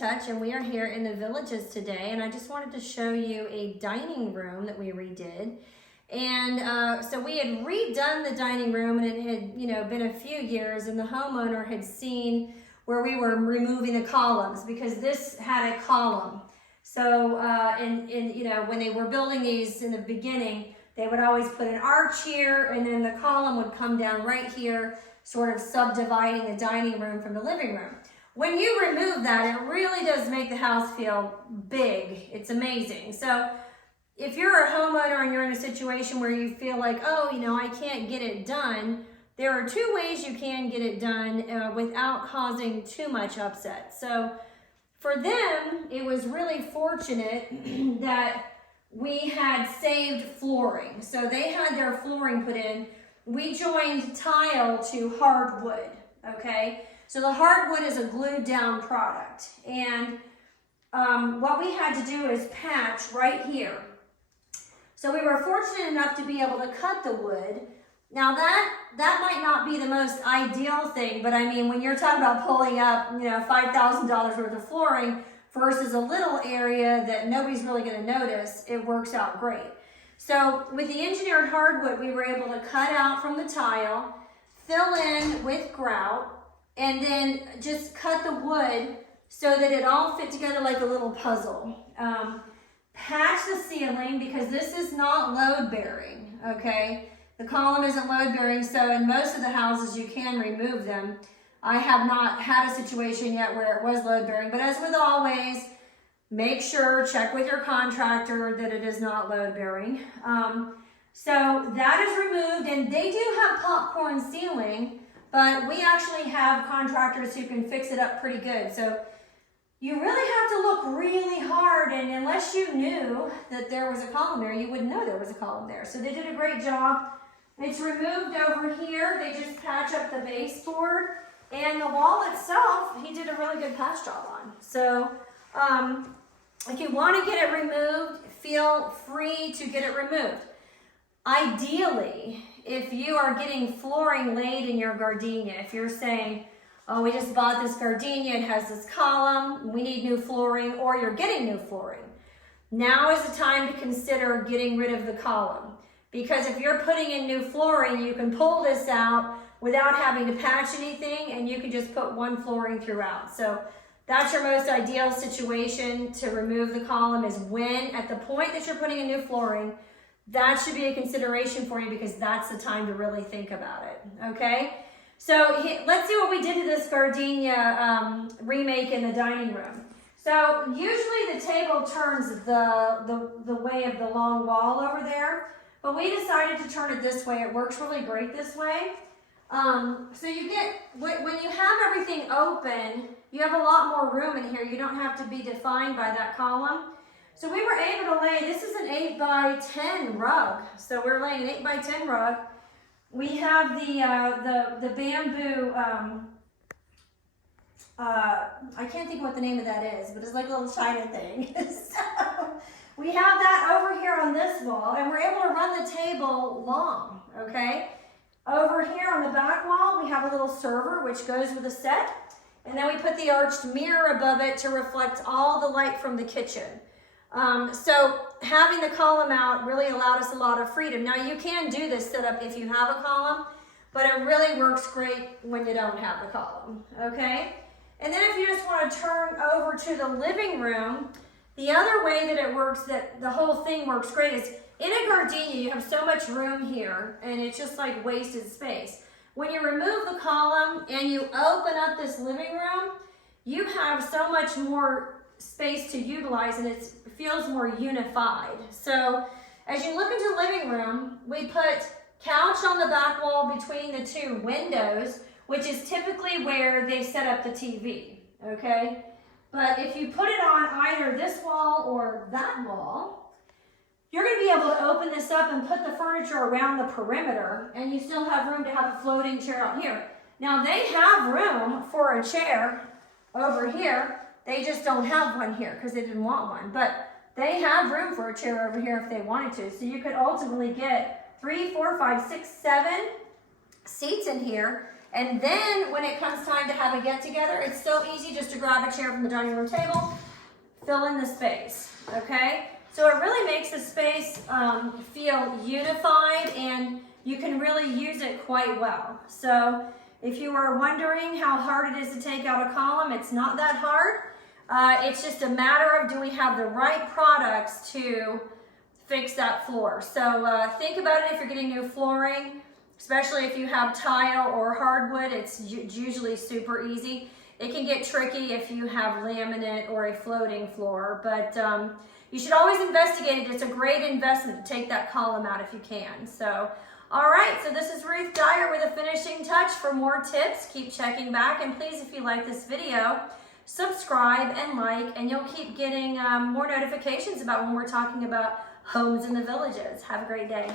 Touch, and we are here in the Villages today, and I just wanted to show you a dining room that we redid. And so we had redone the dining room, and it had been a few years, and the homeowner had seen where we were removing the columns because this had a column. So when they were building these in the beginning, they would always put an arch here, and then the column would come down right here, sort of subdividing the dining room from the living room. When you remove that, it really does make the house feel big. It's amazing. So if you're a homeowner and you're in a situation where you feel like, I can't get it done, there are two ways you can get it done without causing too much upset. So for them, it was really fortunate that we had saved flooring. So they had their flooring put in. We joined tile to hardwood, okay? So the hardwood is a glued down product. And what we had to do is patch right here. So we were fortunate enough to be able to cut the wood. Now that might not be the most ideal thing, but I mean, when you're talking about pulling up, $5,000 worth of flooring versus a little area that nobody's really gonna notice, it works out great. So with the engineered hardwood, we were able to cut out from the tile, fill in with grout, and then just cut the wood so that it all fit together like a little puzzle. Patch the ceiling because this is not load bearing, okay? The column isn't load bearing, so in most of the houses you can remove them. I have not had a situation yet where it was load bearing, but as with always, make sure, check with your contractor that it is not load bearing. So that is removed, and they do have popcorn ceiling, but we actually have contractors who can fix it up pretty good. So you really have to look really hard, and unless you knew that there was a column there, you wouldn't know there was a column there. So they did a great job. It's removed over here. They just patch up the baseboard, and the wall itself, he did a really good patch job on. So if you want to get it removed, feel free to get it removed. Ideally, if you are getting flooring laid in your Gardenia, if you're saying, oh, we just bought this Gardenia, it has this column, we need new flooring, or you're getting new flooring, now is the time to consider getting rid of the column. Because if you're putting in new flooring, you can pull this out without having to patch anything, and you can just put one flooring throughout. So that's your most ideal situation to remove the column, is when, at the point that you're putting in new flooring, that should be a consideration for you, because that's the time to really think about it, okay? So let's see what we did to this Gardenia remake in the dining room. So usually the table turns the way of the long wall over there, but we decided to turn it this way. It works really great this way. So you get, when you have everything open, you have a lot more room in here. You don't have to be defined by that column. So we were able to lay, this is an 8x10 rug. So we're laying an 8x10 rug. We have the bamboo, I can't think of what the name of that is, but it's like a little China thing. So we have that over here on this wall, and we're able to run the table long, okay? Over here on the back wall, we have a little server, which goes with the set. And then we put the arched mirror above it to reflect all the light from the kitchen. So having the column out really allowed us a lot of freedom. Now you can do this setup if you have a column, but it really works great when you don't have the column, okay? And then if you just want to turn over to the living room, the other way that it works, that the whole thing works great, is in a Gardenia, you have so much room here, and it's just like wasted space. When you remove the column and you open up this living room, you have so much more space to utilize, and it feels more unified. So as you look into the living room, we put couch on the back wall between the two windows, which is typically where they set up the TV, okay? But if you put it on either this wall or that wall, you're going to be able to open this up and put the furniture around the perimeter, and you still have room to have a floating chair out here. Now they have room for a chair over here. They just don't have one here because they didn't want one, but they have room for a chair over here if they wanted to. So you could ultimately get 3, 4, 5, 6, 7 seats in here, And then when it comes time to have a get together, it's so easy just to grab a chair from the dining room table, fill in the space, okay? So it really makes the space feel unified, and you can really use it quite well. So if you are wondering how hard it is to take out a column, it's not that hard. It's just a matter of, do we have the right products to fix that floor? So think about it if you're getting new flooring, especially if you have tile or hardwood. It's usually super easy. It can get tricky if you have laminate or a floating floor, but you should always investigate it. It's a great investment to take that column out if you can. So, all right, so this is Ruth Dyer with a finishing touch. For more tips, keep checking back, and please, if you like this video, subscribe and like, and you'll keep getting more notifications about when we're talking about homes in the villages. Have a great day.